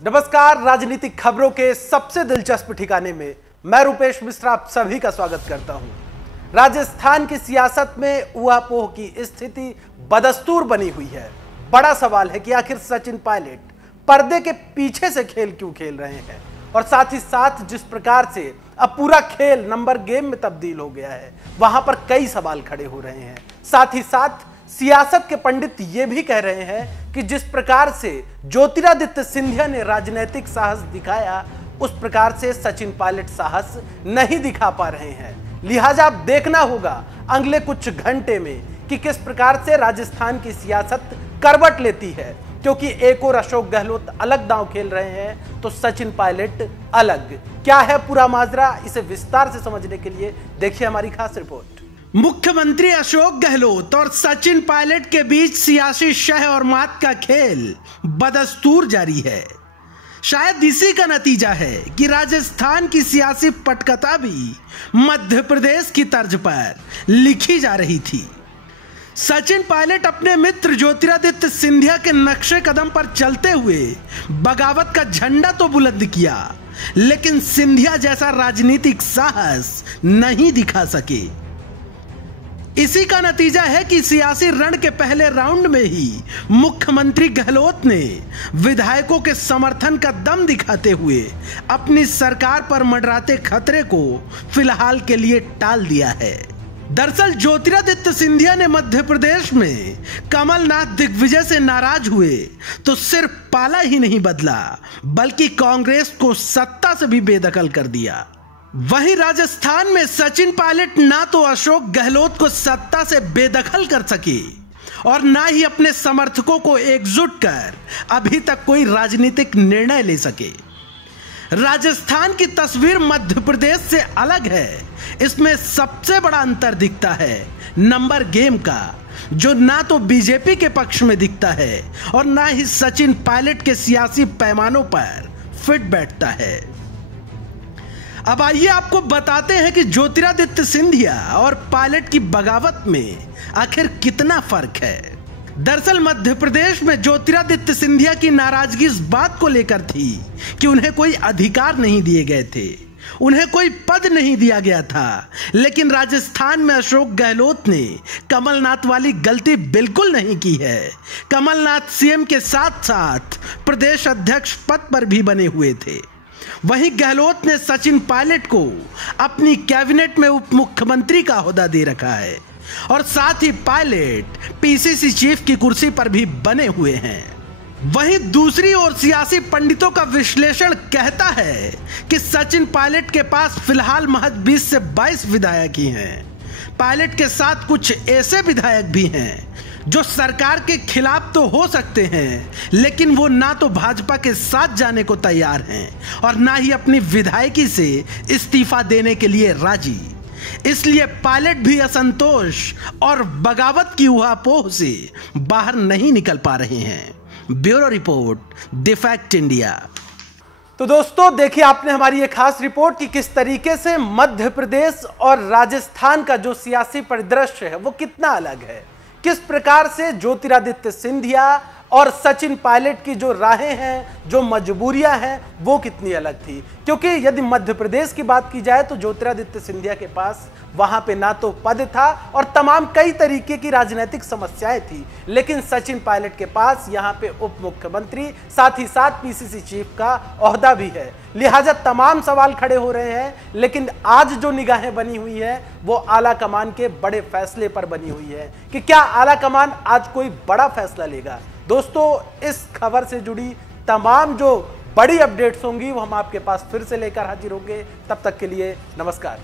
नमस्कार, राजनीतिक खबरों के सबसे दिलचस्प ठिकाने में मैं रुपेश मिश्रा आप सभी का स्वागत करता हूं। राजस्थान की सियासत में ऊहापोह की स्थिति बदस्तूर बनी हुई है। बड़ा सवाल है कि आखिर सचिन पायलट पर्दे के पीछे से खेल क्यों खेल रहे हैं, और साथ ही साथ जिस प्रकार से अब पूरा खेल नंबर गेम में तब्दील हो गया है, वहां पर कई सवाल खड़े हो रहे हैं। साथ ही साथ सियासत के पंडित ये भी कह रहे हैं कि जिस प्रकार से ज्योतिरादित्य सिंधिया ने राजनीतिक साहस दिखाया, उस प्रकार से सचिन पायलट साहस नहीं दिखा पा रहे हैं। लिहाजा अब देखना होगा अगले कुछ घंटे में कि किस प्रकार से राजस्थान की सियासत करवट लेती है, क्योंकि एक और अशोक गहलोत अलग दांव खेल रहे हैं तो सचिन पायलट अलग। क्या है पूरा माजरा, इसे विस्तार से समझने के लिए देखिए हमारी खास रिपोर्ट। मुख्यमंत्री अशोक गहलोत और सचिन पायलट के बीच सियासी शह और मात का खेल बदस्तूर जारी है। शायद इसी का नतीजा है कि राजस्थान की सियासी पटकथा भी मध्य प्रदेश की तर्ज पर लिखी जा रही थी। सचिन पायलट अपने मित्र ज्योतिरादित्य सिंधिया के नक्शे कदम पर चलते हुए बगावत का झंडा तो बुलंद किया, लेकिन सिंधिया जैसा राजनीतिक साहस नहीं दिखा सके। इसी का नतीजा है कि सियासी रण के पहले राउंड में ही मुख्यमंत्री गहलोत ने विधायकों के समर्थन का दम दिखाते हुए अपनी सरकार पर मंडराते खतरे को फिलहाल के लिए टाल दिया है। दरअसल ज्योतिरादित्य सिंधिया ने मध्य प्रदेश में कमलनाथ दिग्विजय से नाराज हुए तो सिर्फ पाला ही नहीं बदला, बल्कि कांग्रेस को सत्ता से भी बेदखल कर दिया। वहीं राजस्थान में सचिन पायलट ना तो अशोक गहलोत को सत्ता से बेदखल कर सके और ना ही अपने समर्थकों को एकजुट कर अभी तक कोई राजनीतिक निर्णय ले सके। राजस्थान की तस्वीर मध्य प्रदेश से अलग है। इसमें सबसे बड़ा अंतर दिखता है नंबर गेम का, जो ना तो बीजेपी के पक्ष में दिखता है और ना ही सचिन पायलट के सियासी पैमानों पर फिट बैठता है। अब आइए आपको बताते हैं कि ज्योतिरादित्य सिंधिया और पायलट की बगावत में आखिर कितना फर्क है। दरअसल मध्य प्रदेश में ज्योतिरादित्य सिंधिया की नाराजगी इस बात को लेकर थी कि उन्हें कोई अधिकार नहीं दिए गए थे, उन्हें कोई पद नहीं दिया गया था। लेकिन राजस्थान में अशोक गहलोत ने कमलनाथ वाली गलती बिल्कुल नहीं की है। कमलनाथ सीएम के साथ साथ प्रदेश अध्यक्ष पद पर भी बने हुए थे। वहीं गहलोत ने सचिन पायलट को अपनी कैबिनेट में उप मुख्यमंत्री का ओहदा दे रखा है और साथ ही पायलट पीसीसी चीफ की कुर्सी पर भी बने हुए हैं। वहीं दूसरी ओर सियासी पंडितों का विश्लेषण कहता है कि सचिन पायलट के पास फिलहाल महज 20 से 22 विधायक ही हैं। पायलट के साथ कुछ ऐसे विधायक भी हैं जो सरकार के खिलाफ तो हो सकते हैं, लेकिन वो ना तो भाजपा के साथ जाने को तैयार हैं और ना ही अपनी विधायकी से इस्तीफा देने के लिए राजी। इसलिए पायलट भी असंतोष और बगावत की ऊहापोह से बाहर नहीं निकल पा रहे हैं। Bureau report, the fact India. तो दोस्तों देखिए आपने हमारी ये खास रिपोर्ट कि किस तरीके से मध्य प्रदेश और राजस्थान का जो सियासी परिदृश्य है वो कितना अलग है, किस प्रकार से ज्योतिरादित्य सिंधिया और सचिन पायलट की जो राहें हैं, जो मजबूरियां हैं, वो कितनी अलग थी। क्योंकि यदि मध्य प्रदेश की बात की जाए तो ज्योतिरादित्य सिंधिया के पास वहां पे ना तो पद था और तमाम कई तरीके की राजनीतिक समस्याएं थी, लेकिन सचिन पायलट के पास यहां पे उप मुख्यमंत्री साथ ही साथ पीसीसी चीफ का ओहदा भी है। लिहाजा तमाम सवाल खड़े हो रहे हैं, लेकिन आज जो निगाहें बनी हुई है वो आला कमान के बड़े फैसले पर बनी हुई है कि क्या आला कमान आज कोई बड़ा फैसला लेगा। दोस्तों इस खबर से जुड़ी तमाम जो बड़ी अपडेट्स होंगी वो हम आपके पास फिर से लेकर हाजिर होंगे। तब तक के लिए नमस्कार।